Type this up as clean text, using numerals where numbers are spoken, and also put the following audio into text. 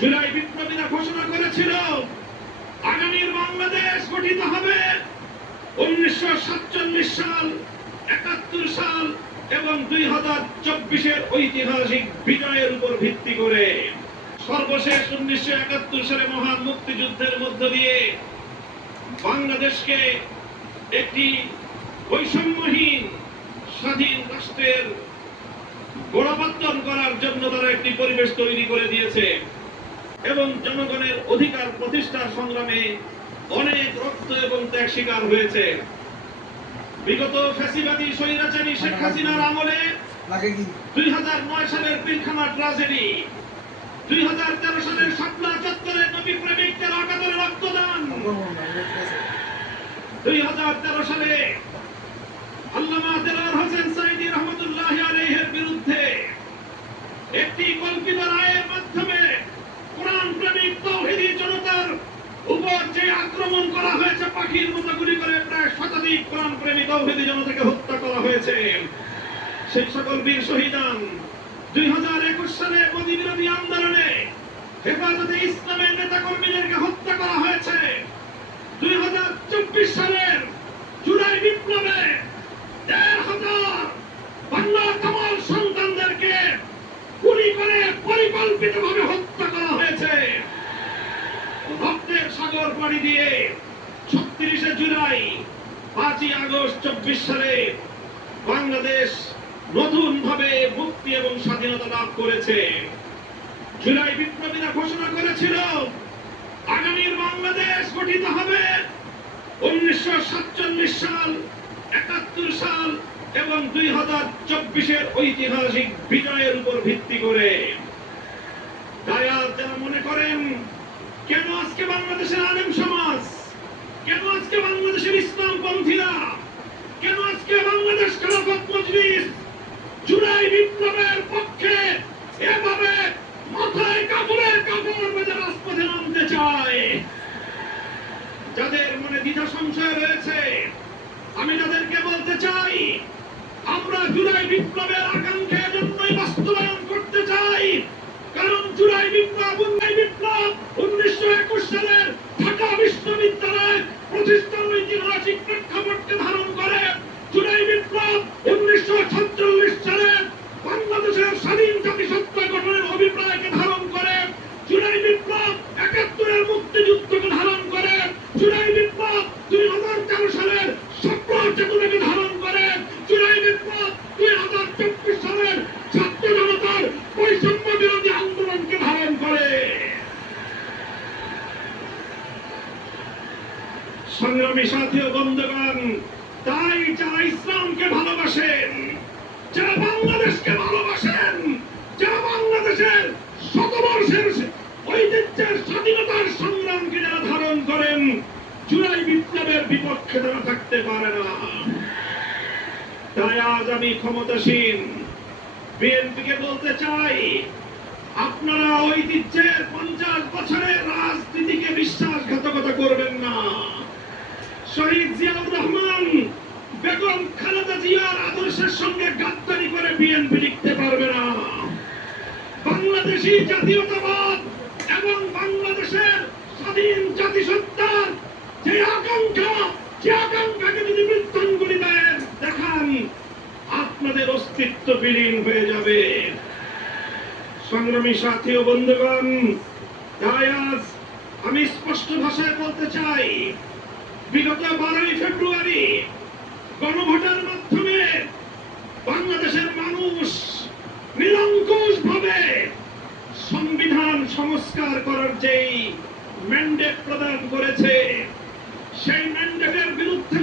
জুলাই বিপ্লবীরা ঘোষণা করেছিল আগামীর বাংলাদেশ গঠিত হবে 1947 সাল, 71 সাল এবং 2024-এর ঐতিহাসিক বিজয়ের উপর ভিত্তি করে। সর্বশেষ 1971 সালে মহান মুক্তিযুদ্ধের মধ্য দিয়ে বাংলাদেশকে একটি বৈষম্যহীন স্বাধীন রাষ্ট্রের গোড়াপত্তন করার জন্য তারা একটি পরিবেশ তৈরি করে দিয়েছে এবং জনগণের অধিকার প্রতিষ্ঠার সংগ্রামে অনেক রক্ত এবং ত্যাগ স্বীকার হয়েছে। বিগত ফ্যাসিবাদী স্বৈরাচারী শেখ হাসিনার আমলে 2009 সালের পিলখানা ট্রাজেডি, 2013 সালের শাপলা চত্বরে নবী প্রেমিকদের অকাতরে রক্তদান, 2013 সালে আল্লামা দেলোয়ার হোসেন সাঈদী রহমতুল্লাহি আলাইহির বিরুদ্ধে একটি কল্পিত রায়ের মাধ্যমে কোরআন প্রেমিক তাওহীদি জনতার উপর যে আক্রমণ করা হয়েছে, পাখির মতো গুলি করে প্রায় শতাধিক কোরআন প্রেমী তাওহীদি জনতাকে হত্যা করা হয়েছে। সেই সকল বীর শহীদান 2021 সালে মোদী বিরোধী আন্দোলনে হেফাজতে ইসলামের নেতা কর্মীদেরকে হত্যা করা হয়েছে। 2024 সালের জুলাই বিপ্লবে 1,500 বাংলার কামাল সন্তানদেরকে গুলি করে পরিকল্পিতভাবে হত্যা করা হয়েছে। রক্তের সাগর পাড়ি দিয়ে 36শে জুলাই, 5ই আগস্ট 24 সালে বাংলাদেশ নতুন ভাবে মুক্তি এবং স্বাধীনতা লাভ করেছে। জুলাই বিপ্লবীরা ঘোষণা করেছিল আগামীর বাংলাদেশ গঠিত হবে 1947 সাল, 71 সাল এবং 2024-এর ঐতিহাসিক বিজয়ের উপর ভিত্তি করে। তাই আজ যারা মনে করেন কেন আজকে বাংলাদেশের আলেম সমাজ, কেন আজকে বাংলাদেশের ইসলামপন্থীরা, কেন আজকে বাংলাদেশ খেলাফত মজলিস জুলাই বিপ্লবের পক্ষে এভাবে মাথায় কাপড়ের কাপড় বেঁধে রাজপথে নামতে চায়, যাদের মনে দ্বিধা সংশয় রয়েছে, আমি তাদেরকে বলতে চাই আমরা জুলাই বিপ্লবের আকাঙ্ক্ষা জন্যই বাস্তবায়ন করতে চাই। কারণ জুলাই বিপ্লব 1921 সালের ঢাকা বিশ্ববিদ্যালয় প্রতিষ্ঠার ঐতিহাসিক প্রেক্ষাপটকে ধারণ করে। জুলাই বিপ্লব 1947 সালের বাংলাদেশের স্বাধীন জাতিসত্তা গঠনের অভিপ্রায়কে ধারণ করে। জুলাই বিপ্লব 71-এর মুক্তিযুদ্ধকে ধারণ করে। জুলাই বিপ্লব 2013 সালের স্বপ্ন চেতনাকে ধারণ করে। জুলাই বিপ্লব 2024 সালের ছাত্র জনতার বৈষম্য বিরোধী আন্দোলনকে ধারণ করে। সংগ্রামী সাথী ও বন্ধুগণ, তাই যারা ইসলামকে ভালোবাসেন, যারা বাংলাদেশকে ভালোবাসেন, যারা বাংলাদেশের শতবর্ষের ঐতিহ্যের স্বাধীনতার সংগ্রামকে যারা ধারণ করেন, জুলাই বিপ্লবের বিপক্ষে তারা থাকতে পারে না। তাই আজ আমি ক্ষমতাসীন বিএনপিকে বলতে চাই, আপনারা ঐতিহ্যের 50 বছরের রাজনীতিকে বিশ্বাসঘাতকতা করবেন না। শহীদ জিয়াউর রহমান, বেগম খালেদা জিয়ার আদর্শের সঙ্গে গাদ্দারি করে বিএনপি লিখতে পারবে না। বাংলাদেশী জাতীয়তাবাদ এবং বাংলাদেশের স্বাধীন জাতিসত্তার যে আকাঙ্ক্ষাকে যদি বৃত্তাঙ্গুলি দেখান, আপনাদের অস্তিত্ব বিলীন হয়ে যাবে। সংগ্রামী সাথী ও বন্ধুগণ, তাই আজ আমি স্পষ্ট ভাষায় বলতে চাই, বিগত 12ই ফেব্রুয়ারি গণভোটের মাধ্যমে বাংলাদেশের মানুষ নিরঙ্কুশ ভাবে সংবিধান সংস্কার করার যেই ম্যান্ডেট প্রদান করেছে, সেই ম্যান্ডেটের বিরুদ্ধে